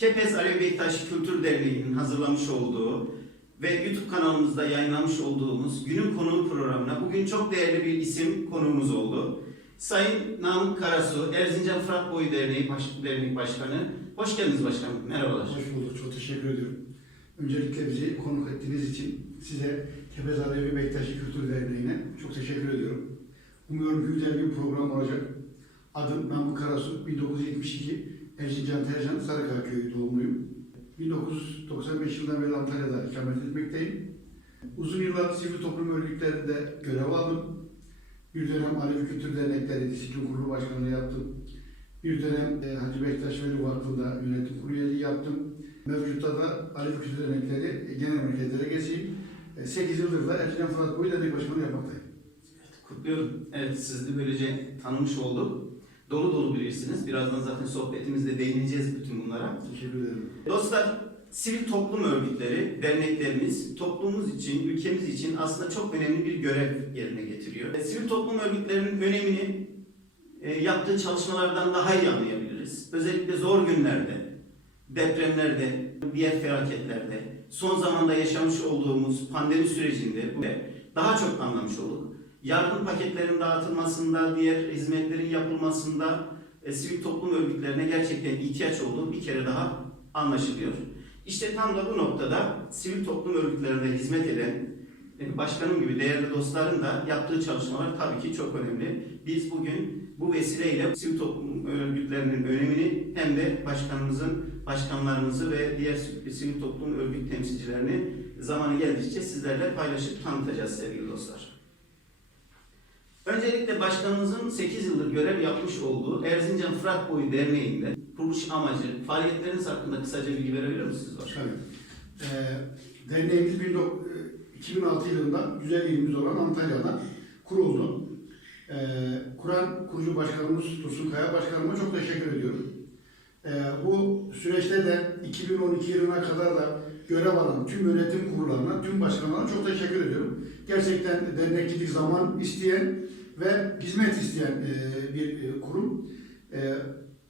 Kepez Alevi Bektaş Kültür Derneği'nin hazırlamış olduğu ve YouTube kanalımızda yayınlamış olduğumuz Günün Konuğu programına bugün çok değerli bir isim konuğumuz oldu. Sayın Namık Karasu, Erzincan Fırat Boyu Derneği Baş, Dernek Başkanı. Hoş geldiniz başkanım. Merhabalar. Hoş bulduk. Çok teşekkür ediyorum. Öncelikle bizi konuk ettiğiniz için size Kepez Alevi Bektaşi Kültür Derneği'ne çok teşekkür ediyorum. Umuyorum güzel bir program olacak. Adım Namık Karasu, 1972 Erzincan Tercan Sarıkaya Köyü doğumluyum. 1995 yılından beri Antalya'da ikamet etmekteyim. Uzun yıllar sivil toplum örgütlerinde görev aldım. Bir dönem Alevi Kültür Dernekleri Disiplin Kurulu Başkanlığı yaptım. Bir dönem e, Hacı Bektaş Veli Vakfı'nda yönetim kurulu üyeliği yaptım. Mevcutta da Alevi Kültür Dernekleri e, Genel Merkez Delegesiyim. 8 yıldır da Erzincan Fırat Boyu Dernek Başkanı yapmaktayım. Kutluyorum. Evet sizi böylece tanımış olduk. Dolu dolu birisiniz. Birazdan zaten sohbetimizde değineceğiz bütün bunlara. Teşekkür ederim. Dostlar, sivil toplum örgütleri, derneklerimiz toplumumuz için, ülkemiz için aslında çok önemli bir görev yerine getiriyor. E, Sivil toplum örgütlerinin önemini e, yaptığı çalışmalardan daha iyi anlayabiliriz. Özellikle zor günlerde, depremlerde, diğer felaketlerde, son zamanda yaşamış olduğumuz pandemi sürecinde daha çok anlamış olduk. Yardım paketlerinin dağıtılmasında, diğer hizmetlerin yapılmasında e, sivil toplum örgütlerine gerçekten ihtiyaç olduğu bir kere daha anlaşılıyor. İşte tam da bu noktada sivil toplum örgütlerinde hizmet eden e, başkanım gibi değerli dostların da yaptığı çalışmalar tabii ki çok önemli. Biz bugün bu vesileyle sivil toplum örgütlerinin önemini hem de başkanımızın, başkanlarımızı ve diğer sivil toplum örgüt temsilcilerini zamanı geldikçe sizlerle paylaşıp tanıtacağız sevgili dostlar. Öncelikle başkanımızın 8 yıldır görev yapmış olduğu Erzincan Fırat Boyu Derneği'nde kuruluş amacı, faaliyetleriniz hakkında kısaca bilgi verebilir misiniz başkanım? Ee, derneğimiz 19 e, 2006 yılında güzel ilimiz olan Antalya'da kuruldu. Ee, Kur'an kurucu başkanımız Dursun Kaya Başkanıma çok teşekkür ediyorum. Ee, bu süreçte de 2012 yılına kadar da görev alan tüm yönetim kurullarına, tüm başkanlarına çok teşekkür ediyorum. Gerçekten dernekçilik zaman isteyen ve hizmet isteyen e, bir e, kurum. E,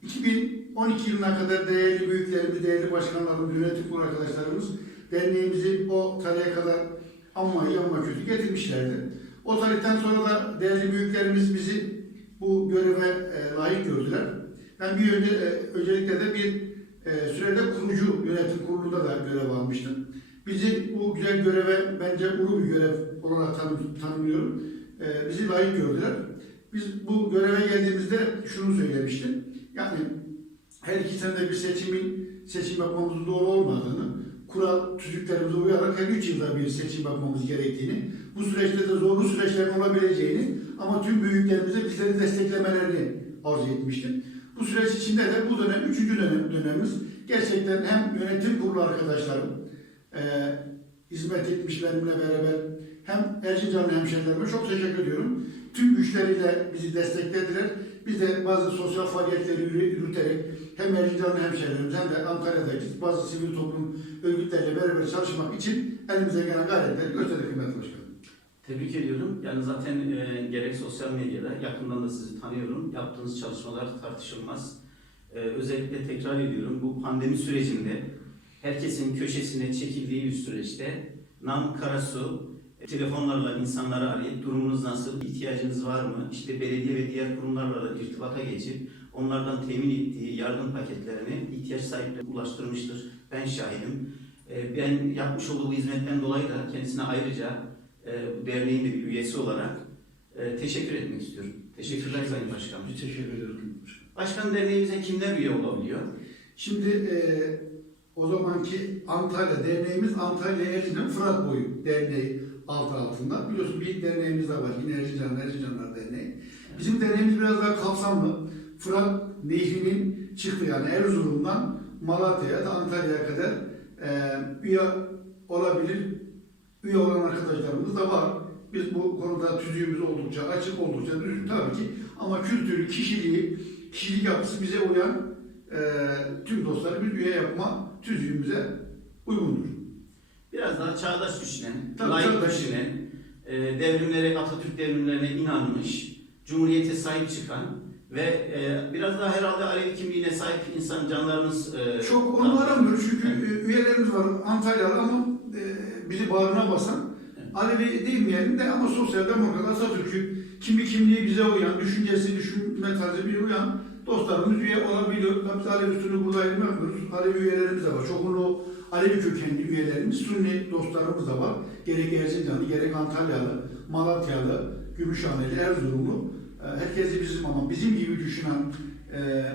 2012 yılına kadar değerli büyüklerimiz, değerli başkanlarımız, yönetim kurulu arkadaşlarımız derneğimizi o tarihe kadar amma iyi amma kötü getirmişlerdi. O tarihten sonra da değerli büyüklerimiz bizi bu göreve e, layık gördüler. Ben bir önce, e, öncelikle de bir e, sürede kurucu yönetim kurulunda da görev almıştım. Bizi bu güzel göreve bence ulu bir görev olarak tanım, tanımlıyorum. E, bizi layık gördüler. Biz bu göreve geldiğimizde şunu söylemiştim. Yani her iki senede bir seçimin seçim yapmamızın doğru olmadığını, kural tüzüklerimize uyarak her üç yılda bir seçim yapmamız gerektiğini, bu süreçte de zorlu süreçlerin olabileceğini ama tüm büyüklerimize bizleri desteklemelerini arzu etmiştim. Bu süreç içinde de bu dönem, üçüncü dönem, dönemimiz gerçekten hem yönetim kurulu arkadaşlarım, e, hizmet etmiş benimle beraber hem Erzincanlı hemşehrilerime çok teşekkür ediyorum. Tüm güçleriyle bizi desteklediler. Biz de bazı sosyal faaliyetleri yürü- yürüterek hem Erzincanlı hemşehrilerimiz hem de Antalya'daki bazı sivil toplum örgütleriyle beraber çalışmak için elimize gelen gayretleri gösterdik kıymetli başkanım. Tebrik ediyorum. Yani zaten e, gerek sosyal medyada yakından da sizi tanıyorum. Yaptığınız çalışmalar tartışılmaz. E, özellikle tekrar ediyorum bu pandemi sürecinde herkesin köşesine çekildiği bir süreçte Namık Karasu telefonlarla insanları arayıp durumunuz nasıl, ihtiyacınız var mı, işte belediye ve diğer kurumlarla da irtibata geçip onlardan temin ettiği yardım paketlerini ihtiyaç sahiplerine ulaştırmıştır. Ben şahidim. E, ben yapmış olduğu bu hizmetten dolayı da kendisine ayrıca e, bu derneğin de bir üyesi olarak e, teşekkür etmek istiyorum. Teşekkürler Sayın Başkanım. Teşekkür başkanım. Başkan derneğimize kimler üye olabiliyor? Şimdi e, o zamanki Antalya derneğimiz Antalya Erzincan Fırat Boyu Derneği altı altında. Biliyorsun bir derneğimiz de var. Yine Erzincan Erzincanlar Derneği. Bizim derneğimiz biraz daha kapsamlı. Fırat Nehri'nin çıktığı yani Erzurum'dan Malatya'ya da Antalya'ya kadar e, üye olabilir. Üye olan arkadaşlarımız da var. Biz bu konuda tüzüğümüz oldukça açık, oldukça düzgün tabii ki. Ama kültürü, kişiliği, kişilik yapısı bize uyan e, tüm dostları bir üye yapma tüzüğümüze uygundur. Biraz daha çağdaş düşünen, Tabii, layık düşünen, e, devrimlere, Atatürk devrimlerine inanmış, Cumhuriyete sahip çıkan ve e, biraz daha herhalde Alevi kimliğine sahip insan canlarımız e, Çok onu aramıyoruz çünkü e, üyelerimiz var Antalyalı ama e, bizi bağrına basan Alevi demeyelim de ama sosyal demokrat Atatürk'ü kimi kimliği bize uyan, düşüncesi, düşünme tarzı bir uyan dostlarımız üye olabiliyor. Tabii Alevi usulü burada yapmıyoruz. Alevi üyelerimiz de var. Çoğunluğu Alevi kökenli üyelerimiz, Sunni dostlarımız da var. Gerek Erzincanlı, gerek Antalyalı, Malatyalı, Gümüşhaneli, Erzurumlu. E, Herkesi bizim ama bizim gibi düşünen e,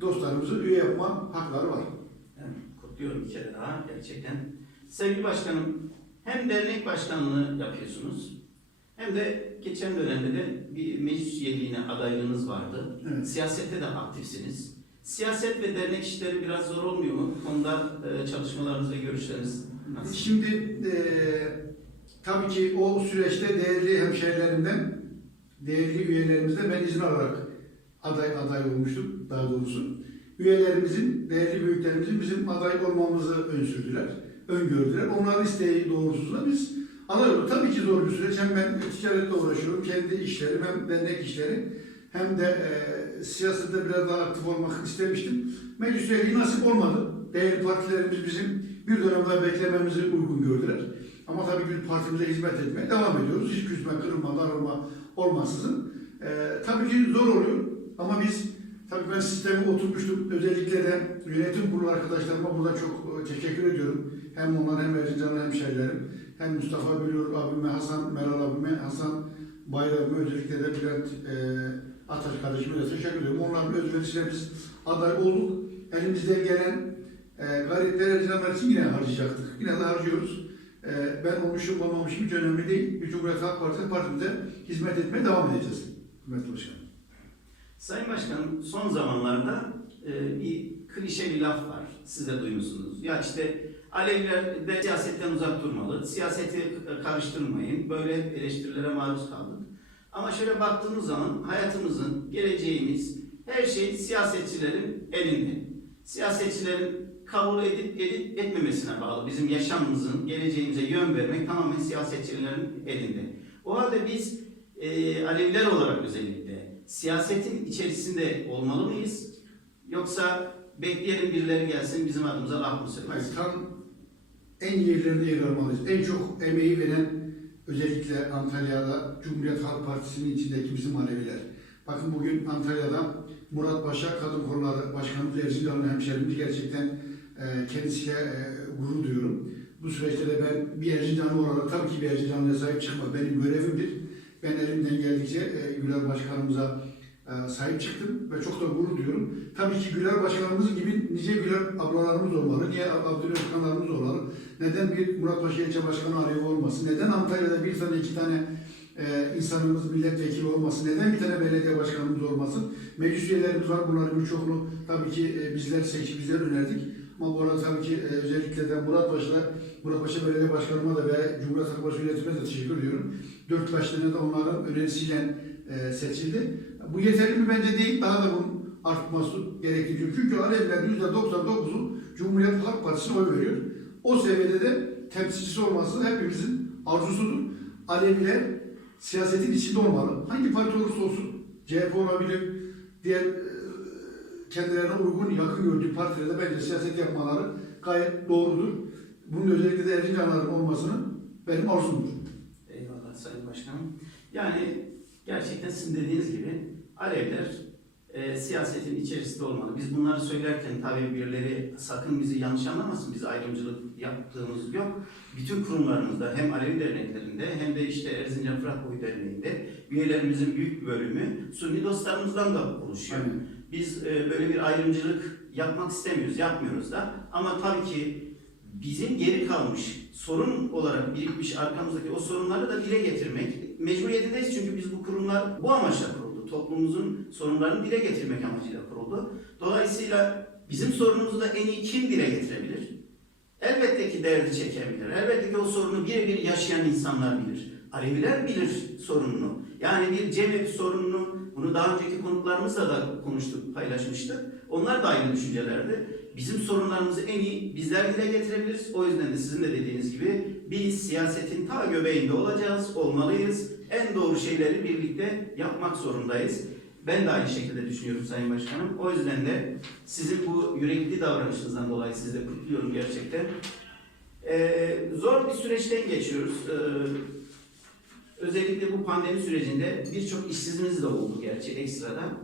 dostlarımızı üye yapma hakları var. Evet, kutluyorum bir kere daha gerçekten. Sevgili başkanım, hem dernek başkanlığı yapıyorsunuz, hem de geçen dönemde de bir meclis üyeliğine adaylığınız vardı. Evet. Siyasette de aktifsiniz. Siyaset ve dernek işleri biraz zor olmuyor mu? Konuda e, çalışmalarınız ve görüşleriniz nasıl? Şimdi eee tabii ki o süreçte değerli hemşehrilerimden, değerli üyelerimizden ben izin alarak aday aday olmuştum daha doğrusu. Üyelerimizin, değerli büyüklerimizin bizim aday olmamızı önsürdüler, öngördüler. Onların isteği doğrultusunda biz olduk. Tabii ki zor bir süreç. Hem ben ticaretle uğraşıyorum, kendi işlerim, hem dernek işleri, hem de eee siyasette biraz daha aktif olmak istemiştim. Meclis üyeliği nasip olmadı. Değerli partilerimiz bizim bir dönem daha beklememizi uygun gördüler. Ama tabii ki partimize hizmet etmeye devam ediyoruz. Hiç küsme, kırılma, darılma olmaksızın. Ee, tabii ki zor oluyor ama biz tabii ben sisteme oturmuştum. Özellikle de yönetim kurulu arkadaşlarıma burada çok e, teşekkür ediyorum. Hem onlara hem Erzincan'a hem şehirlerim. Hem Mustafa Bülür abime, Hasan Meral abime, Hasan Bayram'ıma özellikle de Bülent e, Ataş kardeşime de teşekkür ediyorum. Onların özverisiyle biz aday olduk. Elimizden gelen e, gayretleri Erzincanlar için yine harcayacaktık. Yine de harcıyoruz. E, ben olmuşum olmamışım hiç önemli değil. Bir Cumhuriyet Halk Partisi partimize hizmet etmeye devam edeceğiz. Hürmetli Başkanım. Sayın Başkanım, son zamanlarda e, bir klişe bir laf var. Siz de duymuşsunuz. Ya işte Aleviler de siyasetten uzak durmalı, siyaseti karıştırmayın. Böyle eleştirilere maruz kaldık. Ama şöyle baktığımız zaman hayatımızın, geleceğimiz, her şey siyasetçilerin elinde. Siyasetçilerin kabul edip, edip etmemesine bağlı. Bizim yaşamımızın, geleceğimize yön vermek tamamen siyasetçilerin elinde. O halde biz e, Aleviler olarak özellikle siyasetin içerisinde olmalı mıyız? Yoksa bekleyelim birileri gelsin bizim adımıza laf mı Hayır, söylesin? tam en iyi yerlerde yer almalıyız. En çok emeği veren özellikle Antalya'da Cumhuriyet Halk Partisi'nin içindeki bizim Aleviler. Bakın bugün Antalya'da Murat Paşa Kadın Kolları Başkanımız Erzincanlı hemşerimiz gerçekten e, kendisiyle e, gurur duyuyorum. Bu süreçte de ben bir Erzincanlı olarak tabii ki bir Erzincanlı'ya sahip çıkmak benim görevimdir. Ben elimden geldikçe e, Güler Başkanımıza sahip çıktım ve çok da gurur duyuyorum. Tabii ki Güler Başkanımız gibi nice Güler ablalarımız olmalı, niye Abdülhamid olmalı. Neden bir Murat Paşa İlçe Başkanı Alevi olmasın? Neden Antalya'da bir tane iki tane e, insanımız milletvekili olmasın? Neden bir tane belediye başkanımız olmasın? Meclis üyelerimiz var. Bunların birçoğunu tabii ki e, bizler seçip bizler önerdik. Ama bu arada tabii ki e, özellikle de Murat Paşa'da, Murat Paşa Belediye Başkanıma da ve Cumhuriyet Halk Partisi yönetimine de teşekkür ediyorum. Dört başlarına da onların önerisiyle e, seçildi. Bu yeterli mi bence değil. Daha da bunun artması gerekiyor. Çünkü Aleviler %99'u Cumhuriyet Halk Partisi'ne oy veriyor. O seviyede de temsilcisi olması hepimizin arzusudur. Aleviler siyasetin içinde olmalı. Hangi parti olursa olsun, CHP olabilir, diğer e, kendilerine uygun, yakın gördüğü partilerde bence siyaset yapmaları gayet doğrudur. Bunun özellikle de Erzincanların olmasının benim arzumdur. Eyvallah Sayın Başkanım. Yani gerçekten sizin dediğiniz gibi Alevler e, siyasetin içerisinde olmalı. Biz bunları söylerken tabii birileri sakın bizi yanlış anlamasın. Biz ayrımcılık yaptığımız yok. Bütün kurumlarımızda hem Alevi derneklerinde hem de işte Erzincan Fırat Boyu Derneği'nde üyelerimizin büyük bir bölümü Sunni dostlarımızdan da oluşuyor. Aynen. Biz e, böyle bir ayrımcılık yapmak istemiyoruz, yapmıyoruz da. Ama tabii ki bizim geri kalmış, sorun olarak birikmiş arkamızdaki o sorunları da dile getirmek mecburiyetindeyiz. Çünkü biz bu kurumlar bu amaçla Toplumumuzun sorunlarını dile getirmek amacıyla kuruldu. Dolayısıyla bizim sorunumuzu da en iyi kim dile getirebilir? Elbette ki derdi çekebilir. Elbette ki o sorunu birebir yaşayan insanlar bilir. Aleviler bilir sorununu. Yani bir cemevi sorununu, bunu daha önceki konuklarımızla da konuştuk, paylaşmıştık. Onlar da aynı düşüncelerdi. Bizim sorunlarımızı en iyi bizler dile getirebiliriz. O yüzden de sizin de dediğiniz gibi biz siyasetin ta göbeğinde olacağız, olmalıyız. En doğru şeyleri birlikte yapmak zorundayız. Ben de aynı şekilde düşünüyorum Sayın Başkanım. O yüzden de sizin bu yürekli davranışınızdan dolayı sizi de kutluyorum gerçekten. Ee, zor bir süreçten geçiyoruz. Ee, özellikle bu pandemi sürecinde birçok işsizimiz de oldu gerçi ekstradan.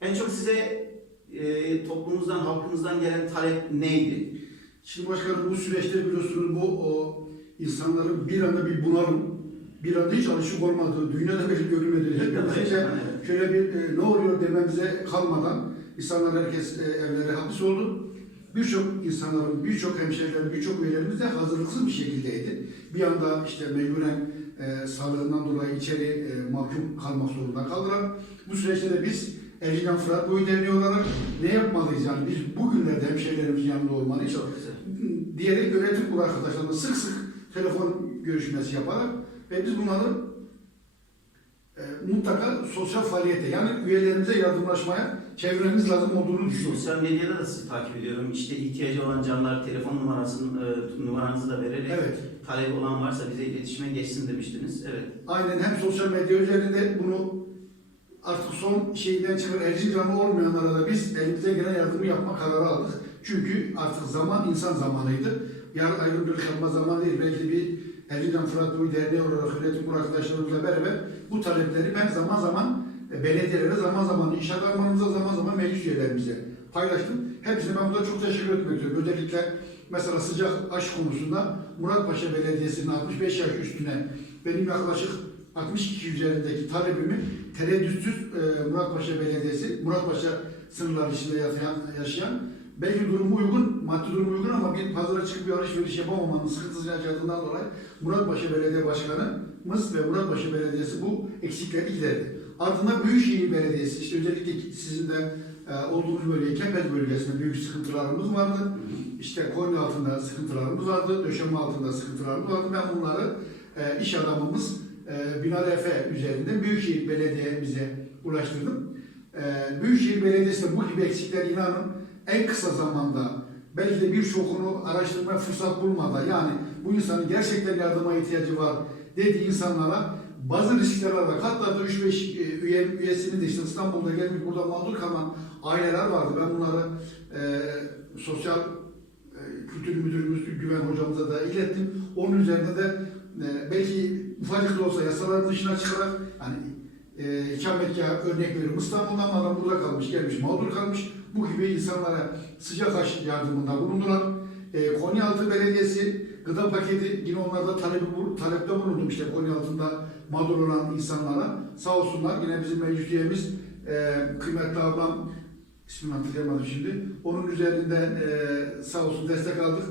En çok size e, toplumumuzdan, halkımızdan gelen talep neydi? Şimdi başkanım bu süreçte biliyorsunuz bu o insanların bir anda bir bunalım, bir anda hiç alışık olmadığı, dünyada belki görülmediği, hep bize şöyle bir e, ne oluyor dememize kalmadan insanlar herkes e, evlere hapis oldu. Birçok insanların, birçok hemşehrilerin, birçok üyelerimiz de hazırlıksız bir şekildeydi. Bir anda işte mecburen e, sağlığından dolayı içeri e, mahkum kalmak zorunda kaldılar. Bu süreçte de biz Erzincan Fırat Boyu Derneği olarak ne yapmalıyız yani biz bugünlerde hemşehrilerimizin yanında olmalıyız Çok güzel. diyerek yönetim kurulu arkadaşlarımla sık sık telefon görüşmesi yaparak ve biz bunları e, mutlaka sosyal faaliyete yani üyelerimize yardımlaşmaya çevirmemiz lazım olduğunu düşünüyoruz. Sosyal medyada da sizi takip ediyorum. İşte ihtiyacı olan canlar telefon numarasını, e, numaranızı da vererek Evet. talep olan varsa bize iletişime geçsin demiştiniz. Evet. Aynen hem sosyal medya üzerinde bunu artık son şeyden çıkar Erzincan'ı olmayanlara da biz elimize gelen yardımı yapma kararı aldık. Çünkü artık zaman insan zamanıydı. Yarın ayrımcılık yapma zamanı değil. Belki bir Erzincan Fırat Boyu Derneği olarak kurulu arkadaşlarımızla beraber bu talepleri ben zaman zaman e, belediyelere, zaman zaman iş adamlarımıza, zaman zaman meclis üyelerimize paylaştım. Hepsine ben burada çok teşekkür etmek istiyorum. Özellikle mesela sıcak aş konusunda Muratpaşa Belediyesi'nin 65 yaş üstüne benim yaklaşık 62 üzerindeki talebimi tereddütsüz e, Muratpaşa Belediyesi, Muratpaşa sınırları içinde yaşayan, yaşayan belki durumu uygun, maddi durumu uygun ama bir pazara çıkıp bir alışveriş yapamamanın sıkıntısı yaşadığından dolayı Muratpaşa Belediye Başkanımız ve Muratpaşa Belediyesi bu eksikleri giderdi. Ardından Büyükşehir Belediyesi, işte özellikle sizin de e, olduğunuz bölge, Kepez bölgesinde büyük sıkıntılarımız vardı. İşte Konya altında sıkıntılarımız vardı, döşeme altında sıkıntılarımız vardı. Ben bunları e, iş adamımız e, Binali Efe üzerinden Büyükşehir Belediye'mize ulaştırdım. E, Büyükşehir Belediyesi de bu gibi eksikler inanın en kısa zamanda belki de birçokunu araştırma fırsat bulmadan yani bu insanın gerçekten yardıma ihtiyacı var dediği insanlara bazı riskler alarak hatta da 3-5 e, üye, üyesinin de işte İstanbul'da gelmiş burada mağdur kalan aileler vardı. Ben bunları e, sosyal e, kültür müdürümüz Güven hocamıza da ilettim. Onun üzerinde de e, belki ufacık da olsa yasaların dışına çıkarak hani e, ikametgah örnek veriyorum. İstanbul'dan adam burada kalmış, gelmiş, mağdur kalmış. Bu gibi insanlara sıcak aş yardımında bulundular. E, Konyaaltı Belediyesi gıda paketi yine onlarda talebi, talepte bulundum işte Konyaaltı'nda mağdur olan insanlara. Sağ olsunlar yine bizim meclis üyemiz e, kıymetli ablam ismini hatırlayamadım şimdi. Onun üzerinden e, sağ olsun destek aldık.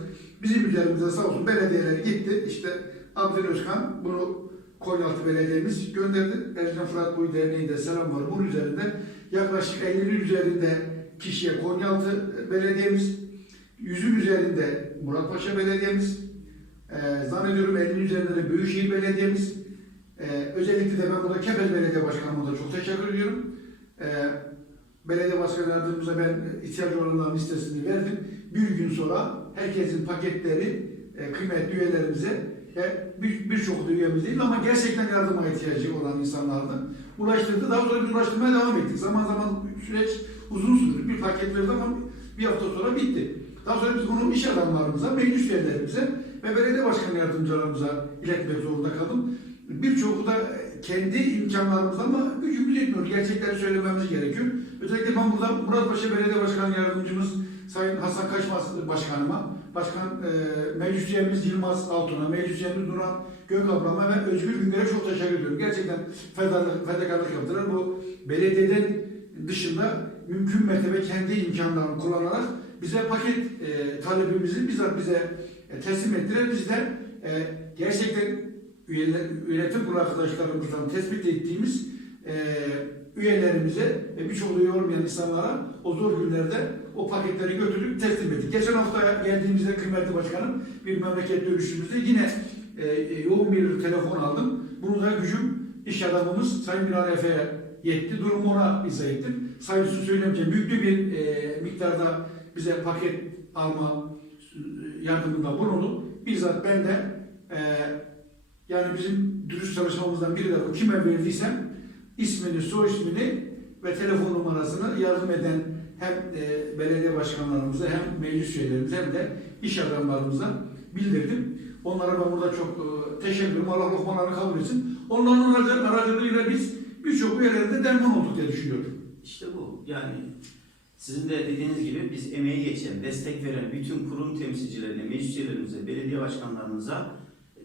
Bizim üzerimize sağ olsun belediyeler gitti. İşte Abdül Özkan bunu Konyaaltı Belediye'miz gönderdi. Ercan Fırat Boyu Derneği de selam var. Bunun üzerinde yaklaşık 50'nin üzerinde kişiye Konyaaltı Belediye'miz, 100'ün üzerinde Muratpaşa Belediye'miz, e, zannediyorum 50'nin üzerinde de Büyükşehir Belediye'miz, e, özellikle de ben burada Kepez Belediye Başkanı'na da çok teşekkür ediyorum. E, belediye başkan yardımcımıza ben ihtiyacı olanların listesini verdim. Bir gün sonra herkesin paketleri e, kıymetli üyelerimize ve bir- birçok da üyemiz değil ama gerçekten yardıma ihtiyacı olan insanlardı. Ulaştırdı. Daha sonra biz ulaştırmaya devam ettik. Zaman zaman süreç uzun sürdü. Bir paket verdi ama bir hafta sonra bitti. Daha sonra biz bunu iş adamlarımıza, meclis üyelerimize ve belediye başkan yardımcılarımıza iletmek zorunda kaldım. Birçoğu da kendi imkanlarımızla ama gücümüz yetmiyor. Gerçekleri söylememiz gerekiyor. Özellikle ben burada Muratpaşa Belediye Başkan Yardımcımız Sayın Hasan Kaçmaz Başkanıma, Başkan e, Meclis Üyemiz Yılmaz Altun'a, Meclis Üyemiz Nurhan Gökablama ve Özgür Güngör'e çok teşekkür ediyorum. Gerçekten fedakarlık, fedakarlık yaptılar. Bu belediyeden dışında mümkün mertebe kendi imkanlarını kullanarak bize paket e, talebimizi bizzat bize e, teslim ettiler. Biz de e, gerçekten üyeler, yönetim kurulu arkadaşlarımızdan tespit ettiğimiz e, üyelerimize ve birçok üye olmayan insanlara o zor günlerde o paketleri götürdük, teslim ettik. Geçen hafta geldiğimizde kıymetli başkanım bir memleket dönüşümüzde yine e, e, yoğun bir telefon aldım. Bunu da gücüm iş adamımız Sayın Bilal Efe'ye yetti. Durumu ona izah ettim. Sayısı söylemeyeceğim. Yüklü bir e, miktarda bize paket alma e, yardımında bulundu. Bizzat ben de e, yani bizim dürüst çalışmamızdan biri de. Kime verdiysem ismini, soy ismini ve telefon numarasını yardım eden hem e, belediye başkanlarımıza hem meclis üyelerimize hem de iş adamlarımıza bildirdim. Onlara ben burada çok e, teşekkür ederim. Allah lokmalarını kabul etsin. Onların aracı- aracılığıyla biz birçok yerlerde derman olduk diye düşünüyorum. İşte bu. Yani sizin de dediğiniz gibi biz emeği geçen, destek veren bütün kurum temsilcilerine, meclis üyelerimize, belediye başkanlarımıza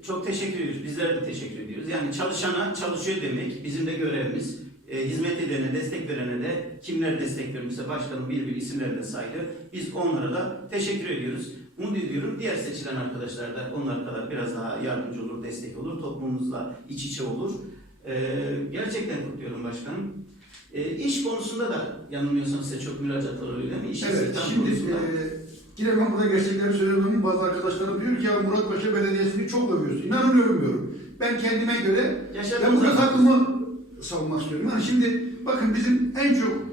çok teşekkür ediyoruz. Bizler de teşekkür ediyoruz. Yani çalışana çalışıyor demek bizim de görevimiz. E, hizmet edene, destek verene de kimler destek vermişse başkanım bir bir isimlerle saydı. Biz onlara da teşekkür ediyoruz. Umut ediyorum diğer seçilen arkadaşlar da onlar kadar biraz daha yardımcı olur, destek olur, toplumumuzla iç içe olur. E, gerçekten kutluyorum başkanım. E, iş konusunda da yanılmıyorsam size çok müracaatlar oluyor değil mi? İş Evet, şimdi konusunda. e, yine ben burada gerçekleri söylüyorum. Bazı arkadaşlarım diyor ki ya Muratpaşa Belediyesi'ni çok övüyorsun. İnanın övmüyorum. Ben kendime göre ben Yaşadığımız burada zaman- hakkımı savunmak istiyorum. Yani şimdi bakın bizim en çok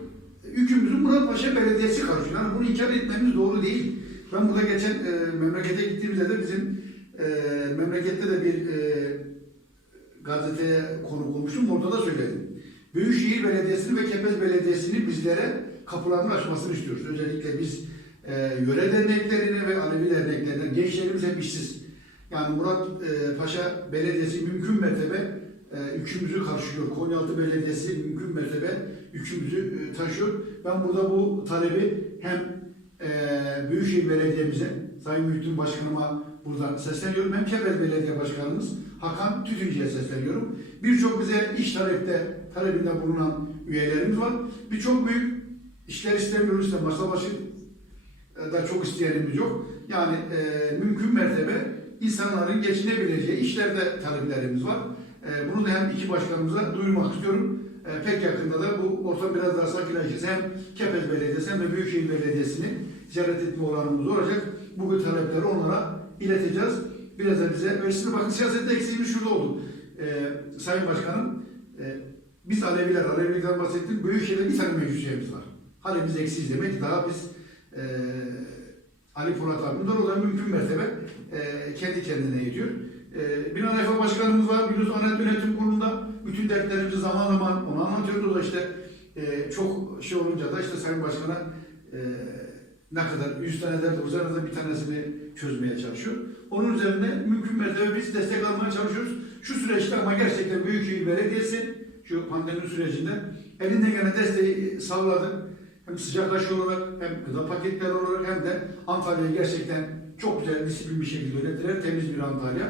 yükümüzü Muratpaşa Belediyesi karşılıyor. Yani bunu inkar etmemiz doğru değil. Ben burada geçen e, memlekete gittiğimizde de bizim e, memlekette de bir e, gazeteye konu bulmuştum. Orada da söyledim. Büyükşehir Belediyesi'ni ve Kepez Belediyesi'ni bizlere kapılarını açmasını istiyoruz. Özellikle biz e, yöre derneklerine ve Alevi derneklerine, gençlerimiz hep işsiz. Yani Murat e, Paşa Belediyesi mümkün mertebe e, yükümüzü karşılıyor. Konyaaltı Belediyesi mümkün mertebe yükümüzü e, taşıyor. Ben burada bu talebi hem e, Büyükşehir Belediye'mize, Sayın Mühittin Başkanıma buradan sesleniyorum. Hem Kepez Belediye Başkanımız Hakan Tütüncü'ye sesleniyorum. Birçok bize iş talepte, talebinde bulunan üyelerimiz var. Birçok büyük işler istemiyoruz işte masa başı e, da çok isteyenimiz yok. Yani mümkün mertebe insanların geçinebileceği işlerde taleplerimiz var. E, bunu da hem iki başkanımıza duyurmak istiyorum. E, pek yakında da bu ortam biraz daha sakinleşirse hem Kepez Belediyesi hem de Büyükşehir Belediyesi'ni ziyaret etme olanımız olacak. Bu gibi talepleri onlara ileteceğiz. Biraz da bize versin. Bakın siyasette eksiğimiz şurada oldu. E, Sayın Başkanım, e, biz Aleviler, Alevilikten bahsettim. Büyükşehir'de bir tane meclis var. Hani biz eksiyiz demek daha biz e, Ali Polat abimden o da mümkün mertebe e, kendi kendine ediyor. E, Binali Efe Başkanımız var. Biliyorsunuz Anet Yönetim Kurulu'nda bütün dertlerimizi zaman zaman ona anlatıyordu da işte e, çok şey olunca da işte Sayın Başkan'a e, ne kadar 100 tane dert olsa azından bir tanesini çözmeye çalışıyor. Onun üzerine mümkün mertebe biz destek almaya çalışıyoruz. Şu süreçte ama gerçekten Büyükşehir Belediyesi şu pandemi sürecinde elinden gelen desteği sağladı. Hem sıcak aşı olarak hem gıda paketleri olarak hem de Antalya'yı gerçekten çok güzel disiplin bir şekilde yönettiler. Temiz bir Antalya.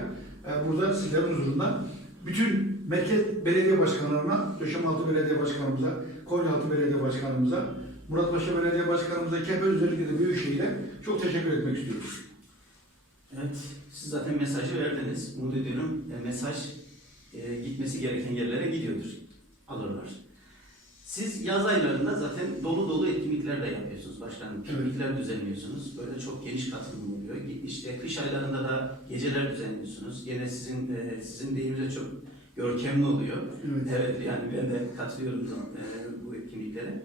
Ee, Burada sizlerin huzurunda bütün merkez belediye başkanlarına, Döşemaltı Belediye Başkanımıza, Konyaaltı Belediye Başkanımıza, Muratpaşa Belediye Başkanımıza, Kepe özellikle de Büyükşehir'e çok teşekkür etmek istiyoruz. Evet, siz zaten mesajı verdiniz. Umut ediyorum e, mesaj e, gitmesi gereken yerlere gidiyordur. Alırlar. Siz yaz aylarında zaten dolu dolu etkinlikler de yapıyorsunuz başkanım. Evet. Piknikler düzenliyorsunuz. Böyle çok geniş katılım oluyor. İşte kış aylarında da geceler düzenliyorsunuz. Gene sizin e, sizin deyiminize çok görkemli oluyor. Evet. Evet yani ben de katılıyorum e, bu etkinliklere.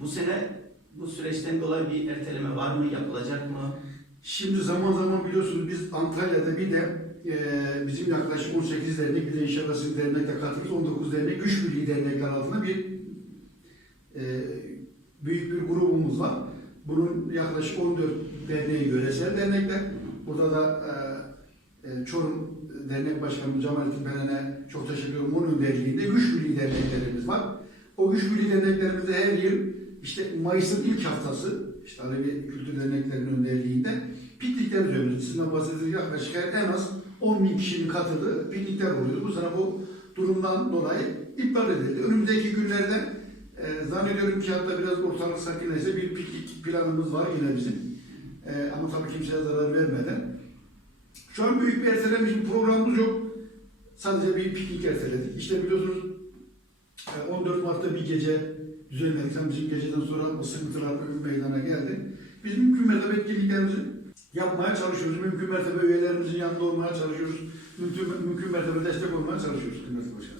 Bu sene bu süreçten dolayı bir erteleme var mı? Yapılacak mı? Şimdi zaman zaman biliyorsunuz biz Antalya'da bir de e, bizim yaklaşık 18 dernek, bir de inşallah sizin dernekle katılırız. 19 dernek, güç birliği dernekler altında bir e, büyük bir grubumuz var. Bunun yaklaşık 14 derneği yöresel dernekler. Burada da e, e, Çorum Dernek Başkanı Cemalettin Peren'e çok teşekkür ediyorum. Onun önderliğinde güç birliği derneklerimiz var. O güç birliği derneklerimizde her yıl işte Mayıs'ın ilk haftası işte Alevi Kültür Derneklerinin önderliğinde piknikler düzenliyoruz. Sizden bahsettiğiniz yaklaşık en az 10 bin kişinin katıldığı piknikler oluyor. Bu sene bu durumdan dolayı iptal edildi. Önümüzdeki günlerde e, zannediyorum ki hatta biraz ortalık sakinleşse bir piknik planımız var yine bizim. E, ama tabii kimseye zarar vermeden. Şu an büyük bir ertelenmiş bir programımız yok. Sadece bir piknik erteledik. İşte biliyorsunuz e, 14 Mart'ta bir gece düzenledik. Hem bizim geceden sonra o sıkıntılar meydana geldi. Biz mümkün mertebe etkinliklerimizi yapmaya çalışıyoruz. Mümkün mertebe üyelerimizin yanında olmaya çalışıyoruz. Mümkün, mümkün mertebe destek olmaya çalışıyoruz. Kıymetli Başkanım.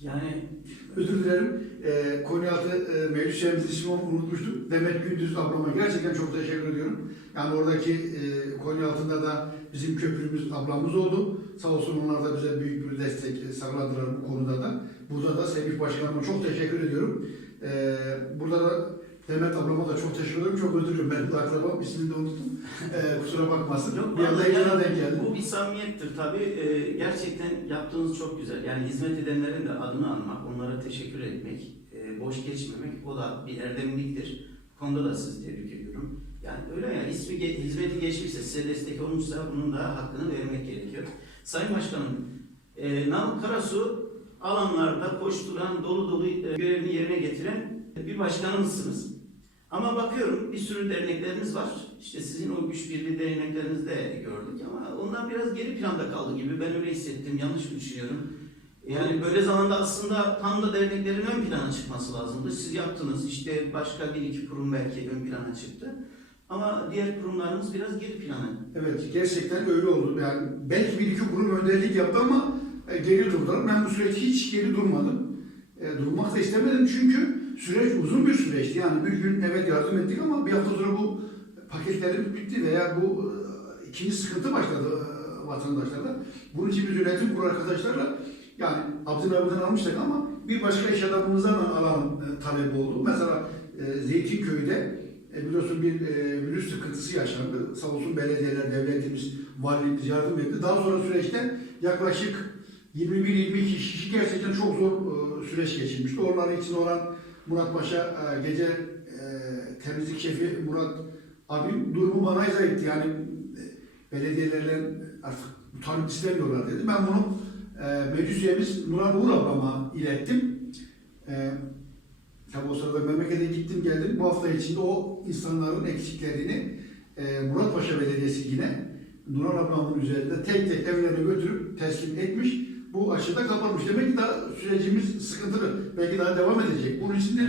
Yani Özür dilerim. E, Konyaaltı e, meclis üyemizin ismini unutmuştum. Demet Gündüz ablama gerçekten çok teşekkür ediyorum. Yani oradaki e, Konyaaltı'nda da bizim köprümüz ablamız oldu. Sağ olsun onlar da bize büyük bir destek e, sağladılar bu konuda da. Burada da Semih Başkanıma çok teşekkür ediyorum. Ee, burada da Demet ablama da çok teşekkür ederim. Çok özür diliyorum. Benim de akrabam. ismini de unuttum. Ee, kusura bakmasın. Yok, bir anda yani denk geldi. Bu bir samimiyettir tabii. Ee, gerçekten yaptığınız çok güzel. Yani hizmet edenlerin de adını anmak, onlara teşekkür etmek, e, boş geçmemek o da bir erdemliktir. Bu konuda da sizi tebrik ediyorum. Yani öyle ya ismi ge- hizmeti geçmişse, size destek olmuşsa bunun da hakkını vermek gerekiyor. Sayın Başkanım, e, Namık Karasu alanlarda koşturan, dolu dolu e, görevini yerine getiren bir başkanımızsınız. Ama bakıyorum bir sürü dernekleriniz var. İşte sizin o güç birliği derneklerinizde de gördük ama ondan biraz geri planda kaldı gibi. Ben öyle hissettim. Yanlış mı düşünüyorum? Yani böyle zamanda aslında tam da derneklerin ön plana çıkması lazımdı. Siz yaptınız. İşte başka bir iki kurum belki ön plana çıktı. Ama diğer kurumlarımız biraz geri plana. Evet gerçekten öyle oldu. Yani belki bir iki kurum önderlik yaptı ama e, geri durdular. Ben bu süreç hiç geri durmadım. E, durmak da istemedim çünkü süreç uzun bir süreçti. Yani bir gün evet yardım ettik ama bir hafta sonra bu paketlerimiz bitti veya bu e, ikinci sıkıntı başladı e, vatandaşlarda. Bunun için biz yönetim kurulu arkadaşlarla yani Abdül abiden almıştık ama bir başka iş adamımızdan da alan e, talep oldu. Mesela e, Zeytinköy'de e, biliyorsun bir e, virüs sıkıntısı yaşandı. Sağ olsun belediyeler, devletimiz, valiliğimiz yardım etti. Daha sonra süreçte yaklaşık 21-22 kişi gerçekten çok zor e, süreç geçirmişti. Onların içinde olan Murat Paşa e, gece e, temizlik şefi Murat abim durumu bana izah etti. Yani e, belediyelerle artık utanmak istemiyorlar dedi. Ben bunu e, meclis üyemiz Murat Uğur ablama ilettim. E, Tabi o sırada memlekete gittim geldim. Bu hafta içinde o insanların eksiklerini e, Muratpaşa Belediyesi yine Nuran ablamın üzerinde tek tek evlerine götürüp teslim etmiş. Bu aşıda kapanmış. Demek ki daha sürecimiz sıkıntılı. Belki daha devam edecek. Bunun için de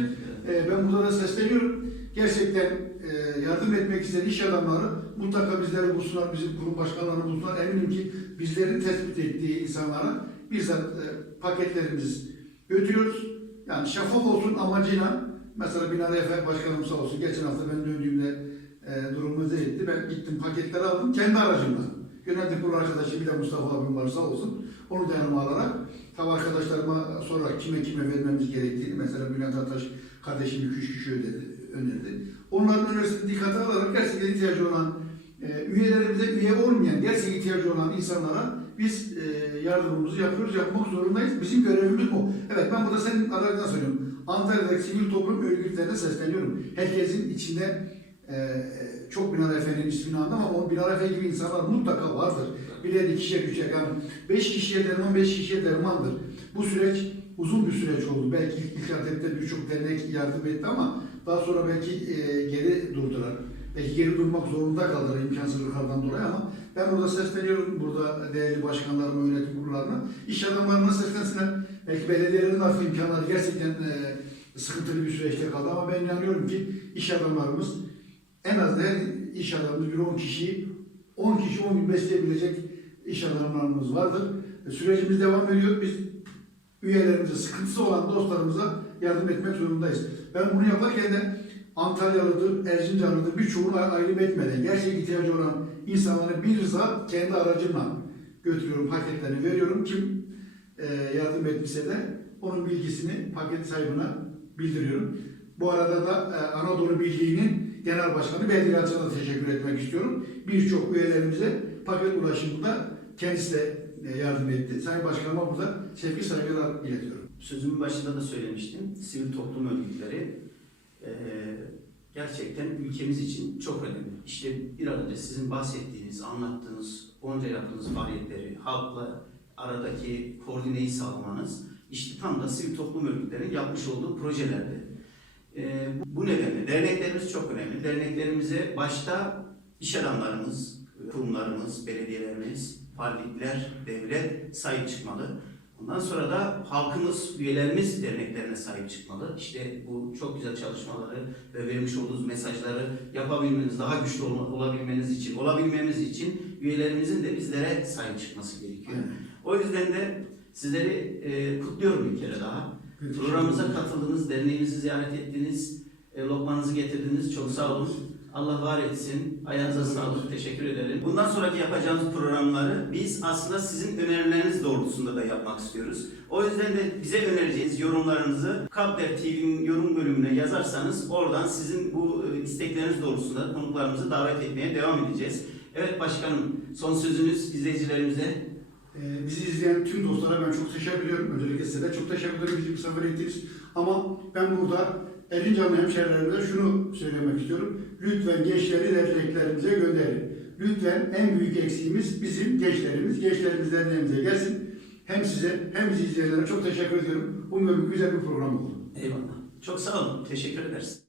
e, ben burada da sesleniyorum. Gerçekten e, yardım etmek isteyen iş adamları mutlaka bizleri bulsunlar, bizim kurum başkanlarını bulsunlar. Eminim ki bizlerin tespit ettiği insanlara bizzat e, paketlerimizi götürüyoruz. Yani şeffaf olsun amacıyla mesela Binali Efe Başkanım sağ olsun geçen hafta ben döndüğümde e, durumumu etti. Ben gittim paketleri aldım kendi aracımla. Yönetim kurulu arkadaşı bir de Mustafa abim var sağ olsun. Onu da yanıma alarak tabi arkadaşlarıma sonra kime kime vermemiz gerektiğini mesela Bülent Ataş kardeşim 2-3 kişi ödedi, önerdi. Onların önerisini dikkate alarak gerçekten ihtiyacı olan e, üyelerimize üye olmayan, gerçek ihtiyacı olan insanlara biz e, yardımımızı yapıyoruz, yapmak zorundayız. Bizim görevimiz bu. Evet ben burada senin adayından söylüyorum. Antalya'daki sivil toplum örgütlerine sesleniyorum. Herkesin içinde e, çok Binali Efendi'nin ismini anlam ama o Binali Efendi gibi insanlar mutlaka vardır. Birer ikişer üçer yani beş kişiye derman beş kişiye dermandır. Bu süreç uzun bir süreç oldu. Belki ilk, ilk adette birçok dernek yardım etti ama daha sonra belki e, geri durdular. Belki geri durmak zorunda kaldılar imkansızlıklardan dolayı ama ben burada sesleniyorum burada değerli başkanlarıma, yönetim kurullarına. İş adamlarına seslensinler. Belki belediyelerin artık imkanları gerçekten e, sıkıntılı bir süreçte kaldı ama ben inanıyorum ki iş adamlarımız en az her iş adamımız bir 10 kişiyi 10 kişi 10 gün besleyebilecek iş adamlarımız vardır. E, Sürecimiz devam ediyor. Biz üyelerimize, sıkıntısı olan dostlarımıza yardım etmek zorundayız. Ben bunu yaparken de Antalyalıdır, Erzincanlıdır birçoğunu ayrım etmeden gerçek ihtiyacı olan insanları bir saat kendi aracımla götürüyorum, paketlerini veriyorum. Kim e, yardım etmişse de onun bilgisini paket sahibine bildiriyorum. Bu arada da e, Anadolu Birliği'nin Genel Başkanı Belgin Açan'a da teşekkür etmek istiyorum. Birçok üyelerimize paket ulaşımında kendisi de e, yardım etti. Sayın Başkanıma burada sevgi saygılar iletiyorum. Sözümün başında da söylemiştim. Sivil toplum örgütleri eee, gerçekten ülkemiz için çok önemli. İşte bir an önce sizin bahsettiğiniz, anlattığınız, onca yaptığınız faaliyetleri, halkla aradaki koordineyi sağlamanız, işte tam da sivil toplum örgütlerinin yapmış olduğu projelerdi. Eee, bu- nedenle derneklerimiz çok önemli. Derneklerimize başta iş adamlarımız, kurumlarımız, belediyelerimiz, valilikler, devlet sahip çıkmalı. Ondan sonra da halkımız, üyelerimiz derneklerine sahip çıkmalı. İşte bu çok güzel çalışmaları ve vermiş olduğunuz mesajları yapabilmeniz, daha güçlü ol- olabilmeniz için, olabilmemiz için üyelerimizin de bizlere sahip çıkması gerekiyor. O yüzden de sizleri e, kutluyorum bir kere daha. Programımıza katıldınız, derneğimizi ziyaret ettiniz, e, lokmanızı getirdiniz. Çok sağ olun. Allah var etsin. Ayağınıza sağlık. Teşekkür ederim. Bundan sonraki yapacağımız programları biz aslında sizin önerileriniz doğrultusunda da yapmak istiyoruz. O yüzden de bize önereceğiniz yorumlarınızı Kabder TV'nin yorum bölümüne yazarsanız oradan sizin bu e, istekleriniz doğrultusunda konuklarımızı davet etmeye devam edeceğiz. Evet başkanım son sözünüz izleyicilerimize. Ee, bizi izleyen tüm dostlara ben çok teşekkür ediyorum. Öncelikle size de çok teşekkür ederim bizi misafir ettiniz. Ama ben burada Erincanlı hemşehrilerimize şunu söylemek istiyorum. Lütfen gençleri derneklerimize gönderin. Lütfen en büyük eksiğimiz bizim gençlerimiz. Gençlerimiz derneğimize gelsin. Hem size hem bizi izleyenlere çok teşekkür ediyorum. Umarım güzel bir program oldu. Eyvallah. Çok sağ olun. Teşekkür ederiz.